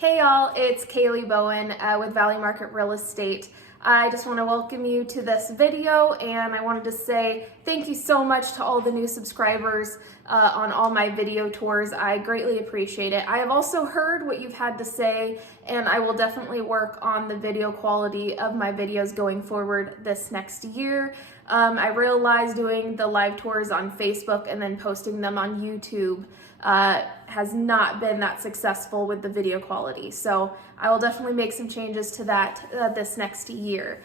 Hey y'all, it's Kaylee Bowen with Valley Market Real Estate. I just want to welcome you to this video, and I wanted to say thank you so much to all the new subscribers on all my video tours. I greatly appreciate it. I have also heard what you've had to say, and I will definitely work on the video quality of my videos going forward this next year. I realized doing the live tours on Facebook and then posting them on YouTube has not been that successful with the video quality. So I will definitely make some changes to that this next year.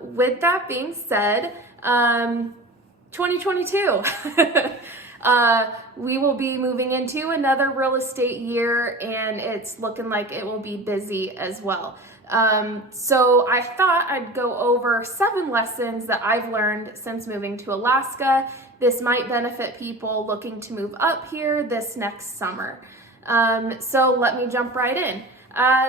With that being said, 2022, we will be moving into another real estate year, and it's looking like it will be busy as well. So I thought I'd go over 7 lessons that I've learned since moving to Alaska. This might benefit people looking to move up here this next summer. So let me jump right in.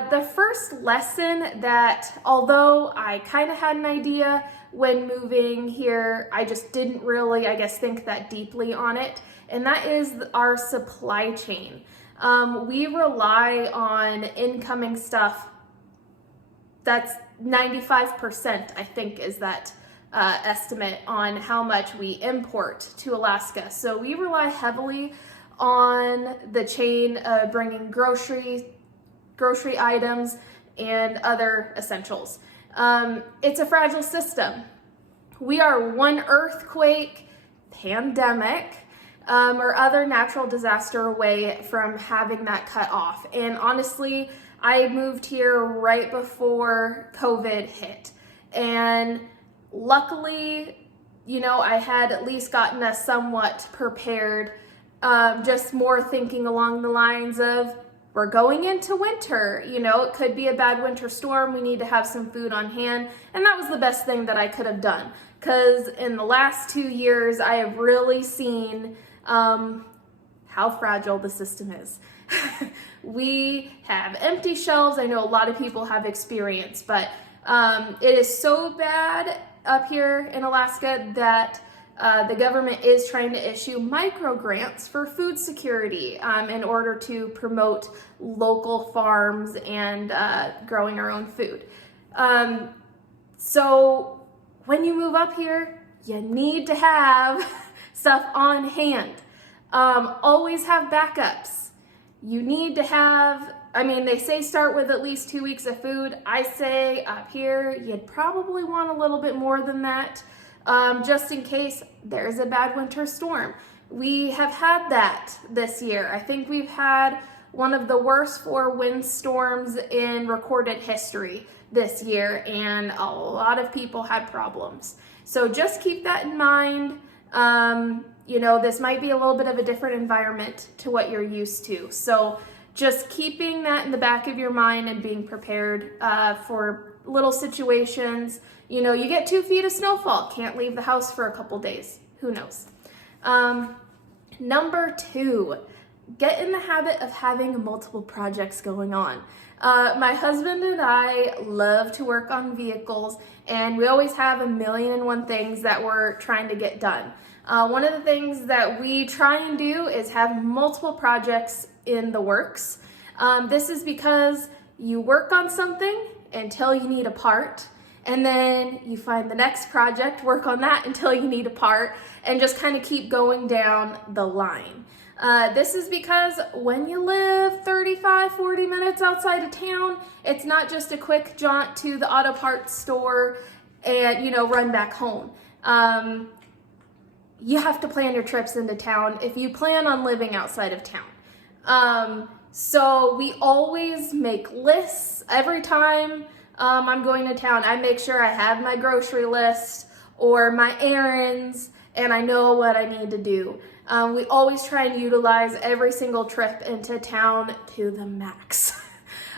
The first lesson that, although I kind of had an idea when moving here, I just didn't really, think that deeply on it, and that is our supply chain. We rely on incoming stuff. That's 95%, I think, is that estimate on how much we import to Alaska. So we rely heavily on the chain of bringing grocery items and other essentials. It's a fragile system. We are one earthquake, pandemic, or other natural disaster away from having that cut off. And honestly, I moved here right before COVID hit. And luckily, I had at least gotten us somewhat prepared, just more thinking along the lines of, we're going into winter, it could be a bad winter storm, we need to have some food on hand, and that was the best thing that I could have done, because in the last 2 years, I have really seen how fragile the system is. We have empty shelves. I know a lot of people have experience, but it is so bad up here in Alaska that the government is trying to issue micro grants for food security in order to promote local farms and growing our own food. So when you move up here, you need to have stuff on hand. Always have backups. You need to have, they say start with at least 2 weeks of food. I say up here, you'd probably want a little bit more than that, just in case there's a bad winter storm. We have had that this year. I think we've had one of the worst 4 windstorms in recorded history this year, and a lot of people had problems. So just keep that in mind. This might be a little bit of a different environment to what you're used to. So just keeping that in the back of your mind and being prepared for little situations. You get 2 feet of snowfall, can't leave the house for a couple days. Who knows? Number 2, get in the habit of having multiple projects going on. My husband and I love to work on vehicles, and we always have 1,000,001 things that we're trying to get done. One of the things that we try and do is have multiple projects in the works. This is because you work on something until you need a part, and then you find the next project, work on that until you need a part, and just kind of keep going down the line. This is because when you live 35, 40 minutes outside of town, it's not just a quick jaunt to the auto parts store and, run back home. You have to plan your trips into town if you plan on living outside of town. So we always make lists. Every time I'm going to town, I make sure I have my grocery list or my errands, and I know what I need to do. We always try and utilize every single trip into town to the max.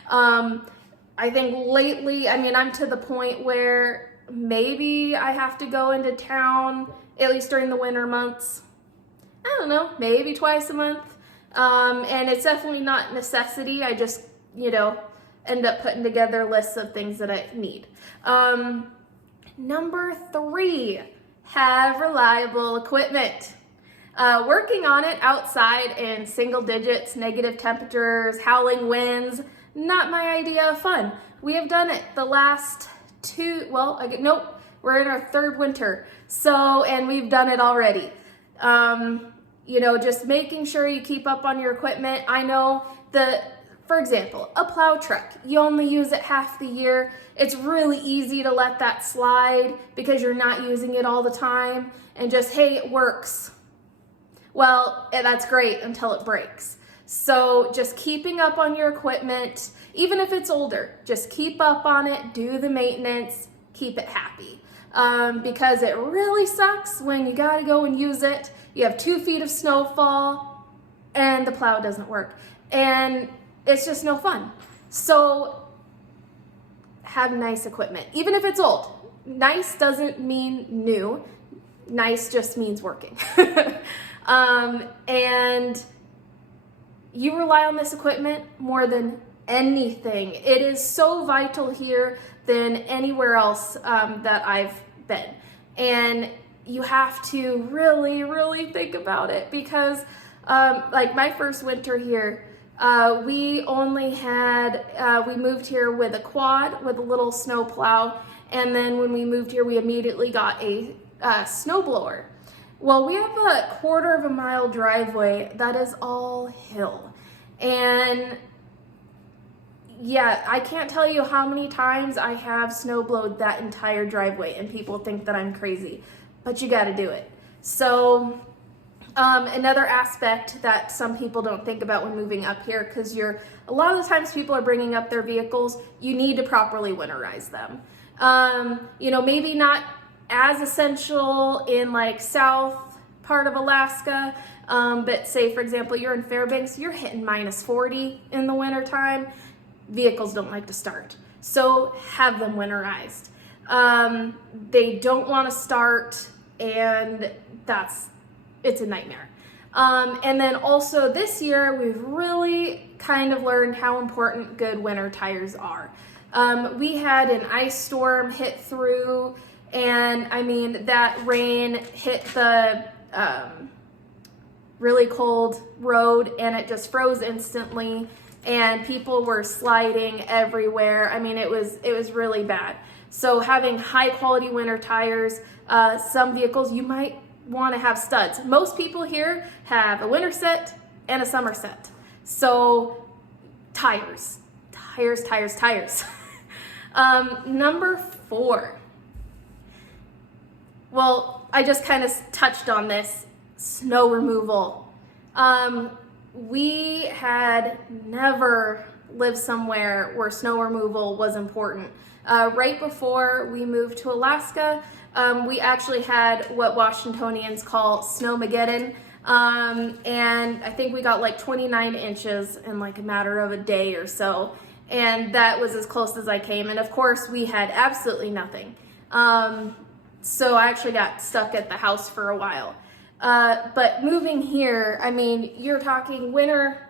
I think lately, I'm to the point where maybe I have to go into town at least during the winter months. I don't know, maybe twice a month. And it's definitely not necessity. I just, end up putting together lists of things that I need. Number 3, have reliable equipment. Working on it outside in single digits, negative temperatures, howling winds, Not my idea of fun. We have done it the last nope, we're in our third winter. So, and we've done it already. Just making sure you keep up on your equipment. I know for example, a plow truck, you only use it half the year. It's really easy to let that slide because you're not using it all the time and just, hey, it works. Well, that's great until it breaks. So just keeping up on your equipment, even if it's older, just keep up on it, do the maintenance, keep it happy. Because it really sucks when you gotta go and use it. You have 2 feet of snowfall and the plow doesn't work. And it's just no fun. So have nice equipment, even if it's old. Nice doesn't mean new. Nice just means working. And you rely on this equipment more than anything. It is so vital here than anywhere else that I've been. And you have to really, really think about it because like my first winter here, we moved here with a quad with a little snow plow. And then when we moved here, we immediately got a snow blower. Well, we have a 1/4 mile driveway that is all hill. And yeah, I can't tell you how many times I have snow blowed that entire driveway and people think that I'm crazy, but you got to do it. So another aspect that some people don't think about when moving up here, because a lot of the times people are bringing up their vehicles, you need to properly winterize them. Maybe not as essential in like south part of Alaska, but say for example you're in Fairbanks, you're hitting -40 in the wintertime. Vehicles don't like to start, so have them winterized. They don't want to start, and it's a nightmare. And then also this year we've really kind of learned how important good winter tires are. We had an ice storm hit through, and I mean that rain hit the really cold road and it just froze instantly, and people were sliding everywhere. I mean, it was really bad. So having high quality winter tires, some vehicles you might want to have studs. Most people here have a winter set and a summer set. So tires. Number 4. Well, I just kind of touched on this, snow removal. We had never lived somewhere where snow removal was important. Right before we moved to Alaska, we actually had what Washingtonians call snowmageddon. And I think we got like 29 inches in like a matter of a day or so. And that was as close as I came. And of course we had absolutely nothing. So I actually got stuck at the house for a while. But moving here, I mean, you're talking winter,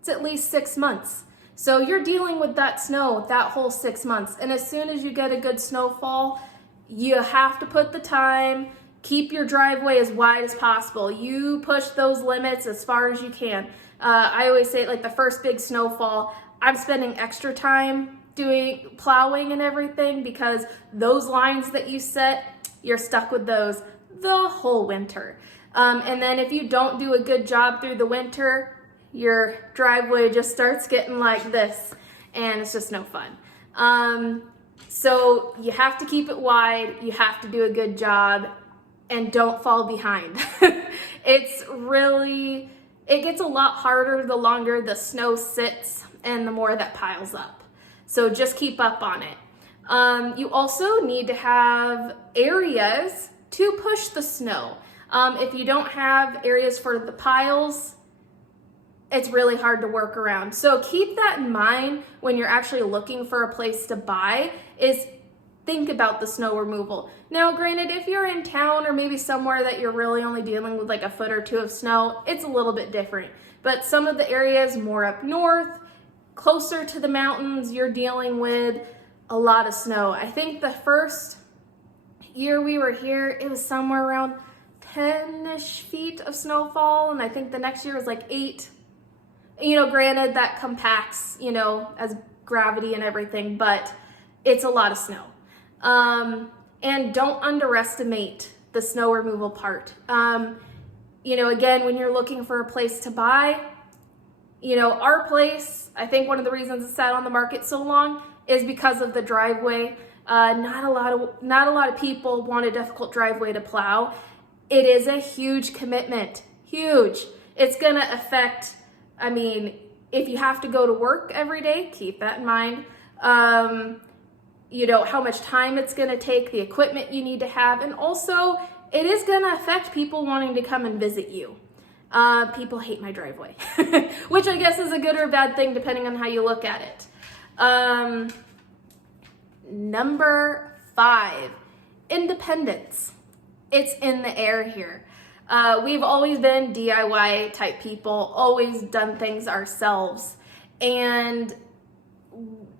it's at least 6 months. So you're dealing with that snow that whole 6 months. And as soon as you get a good snowfall, you have to put the time, keep your driveway as wide as possible. You push those limits as far as you can. I always say like the first big snowfall, I'm spending extra time doing plowing and everything because those lines that you set, you're stuck with those the whole winter. And then if you don't do a good job through the winter, your driveway just starts getting like this and it's just no fun. So you have to keep it wide, you have to do a good job, and don't fall behind. It gets a lot harder the longer the snow sits and the more that piles up. So just keep up on it. You also need to have areas to push the snow. If you don't have areas for the piles, it's really hard to work around. So keep that in mind when you're actually looking for a place to buy, is think about the snow removal. Now, granted, if you're in town or maybe somewhere that you're really only dealing with like a foot or 2 of snow, it's a little bit different. But some of the areas more up north, closer to the mountains, you're dealing with a lot of snow. I think the first year we were here, it was somewhere around 10-ish feet of snowfall, and I think the next year was like 8. Granted, that compacts, as gravity and everything, but it's a lot of snow. And don't underestimate the snow removal part. Again, when you're looking for a place to buy, our place, I think one of the reasons it sat on the market so long is because of the driveway. Not a lot of people want a difficult driveway to plow. It is a huge commitment, huge. It's gonna affect, if you have to go to work every day, keep that in mind. How much time it's gonna take, the equipment you need to have, and also it is gonna affect people wanting to come and visit you. People hate my driveway, which I guess is a good or bad thing depending on how you look at it. Number 5, independence. It's in the air here. We've always been DIY type people, always done things ourselves, and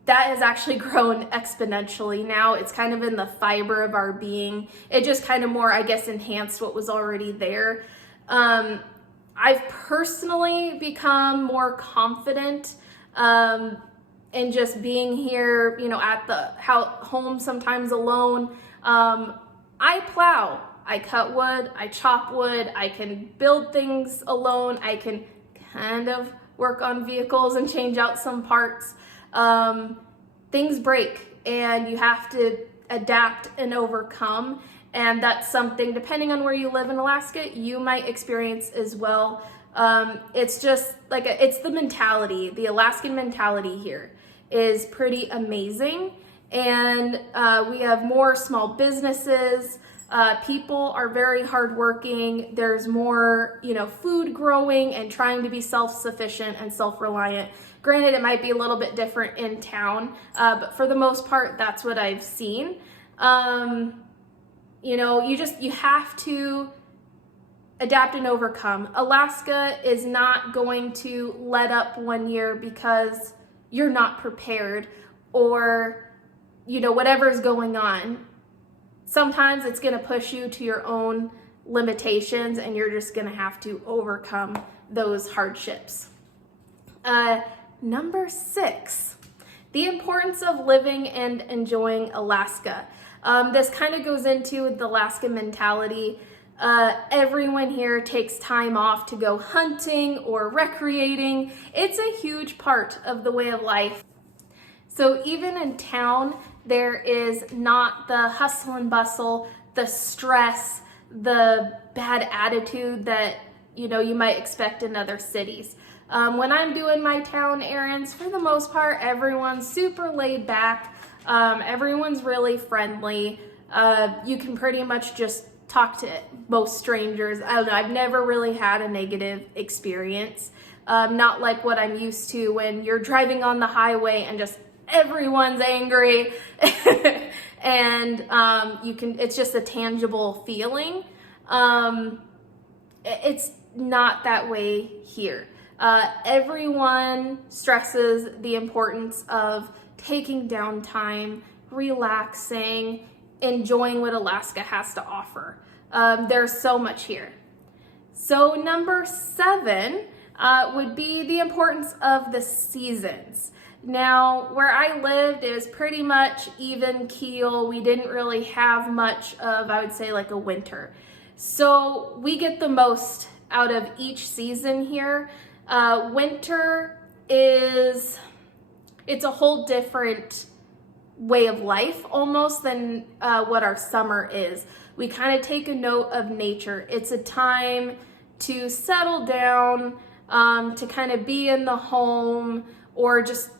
that has actually grown exponentially now. It's kind of in the fiber of our being. It just kind of more, I guess, enhanced what was already there. I've personally become more confident in just being here, at the home sometimes alone. I plow, I cut wood, I chop wood, I can build things alone, I can kind of work on vehicles and change out some parts. Things break and you have to adapt and overcome. And that's something, depending on where you live in Alaska, you might experience as well. It's just like, it's the mentality, the Alaskan mentality here is pretty amazing. And we have more small businesses. People are very hardworking. There's more, food growing and trying to be self-sufficient and self-reliant. Granted, it might be a little bit different in town, but for the most part, that's what I've seen. You have to adapt and overcome. Alaska is not going to let up one year because you're not prepared or, whatever's going on. Sometimes it's going to push you to your own limitations and you're just going to have to overcome those hardships. Number 6, the importance of living and enjoying Alaska. This kind of goes into the Alaska mentality. Everyone here takes time off to go hunting or recreating. It's a huge part of the way of life. So even in town, there is not the hustle and bustle, the stress, the bad attitude that, you might expect in other cities. When I'm doing my town errands, for the most part, everyone's super laid back. Everyone's really friendly. You can pretty much just talk to most strangers. I don't know, I've never really had a negative experience. Not like what I'm used to when you're driving on the highway and just everyone's angry and it's just a tangible feeling. It's not that way here. Everyone stresses the importance of taking downtime, relaxing, enjoying what Alaska has to offer. There's so much here. So number 7 would be the importance of the seasons. Now, where I lived, it was pretty much even keel. We didn't really have much of, I would say, like a winter. So we get the most out of each season here. Winter it's a whole different way of life almost than what our summer is. We kind of take a note of nature. It's a time to settle down, to kind of be in the home, or just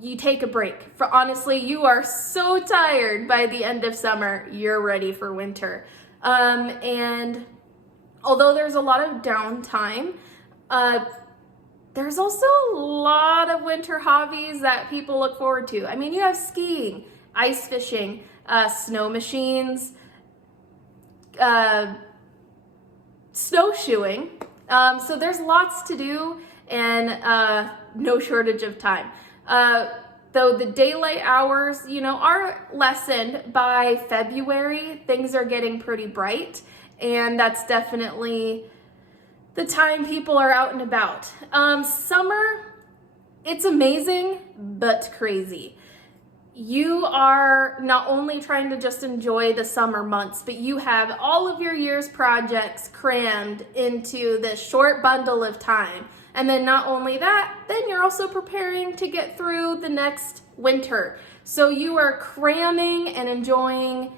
you take a break. For honestly, you are so tired by the end of summer, you're ready for winter. And although there's a lot of downtime, there's also a lot of winter hobbies that people look forward to. I mean, you have skiing, ice fishing, snow machines, snowshoeing. So there's lots to do and no shortage of time. Though the daylight hours, are lessened by February, things are getting pretty bright, and that's definitely the time people are out and about. Summer, it's amazing, but crazy. You are not only trying to just enjoy the summer months, but you have all of your year's projects crammed into this short bundle of time. And then not only that, then you're also preparing to get through the next winter. So you are cramming and enjoying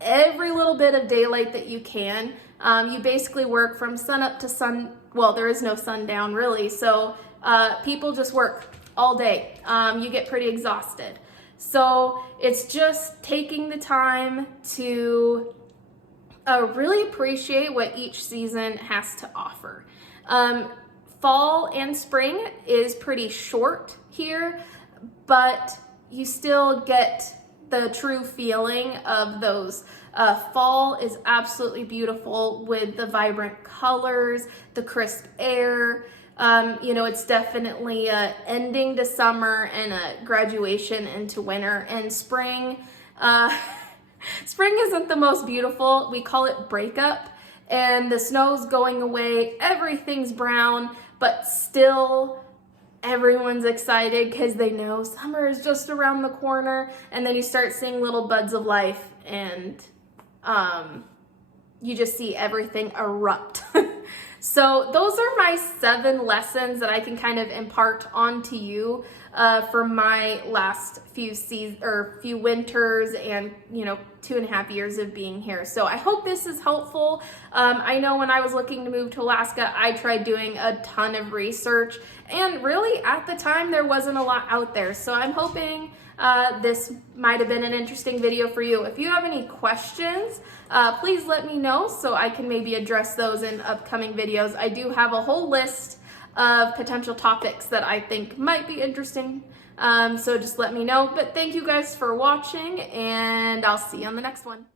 every little bit of daylight that you can. You basically work from sun up to sun, well, there is no sundown really, so people just work all day. You get pretty exhausted. So it's just taking the time to really appreciate what each season has to offer. Fall and spring is pretty short here, but you still get the true feeling of those. Fall is absolutely beautiful with the vibrant colors, the crisp air. You know, it's definitely a ending to summer and a graduation into winter. And spring, spring isn't the most beautiful. We call it breakup, and the snow's going away. Everything's brown, but still everyone's excited because they know summer is just around the corner. And then you start seeing little buds of life, and you just see everything erupt. So those are my 7 lessons that I can kind of impart onto you for my last few winters and, you know, 2.5 years of being here. So I hope this is helpful. I know when I was looking to move to Alaska, I tried doing a ton of research, and really at the time there wasn't a lot out there. So I'm hoping this might have been an interesting video for you. If you have any questions, please let me know so I can maybe address those in upcoming videos. I do have a whole list of potential topics that I think might be interesting. So just let me know. But thank you guys for watching, and I'll see you on the next one.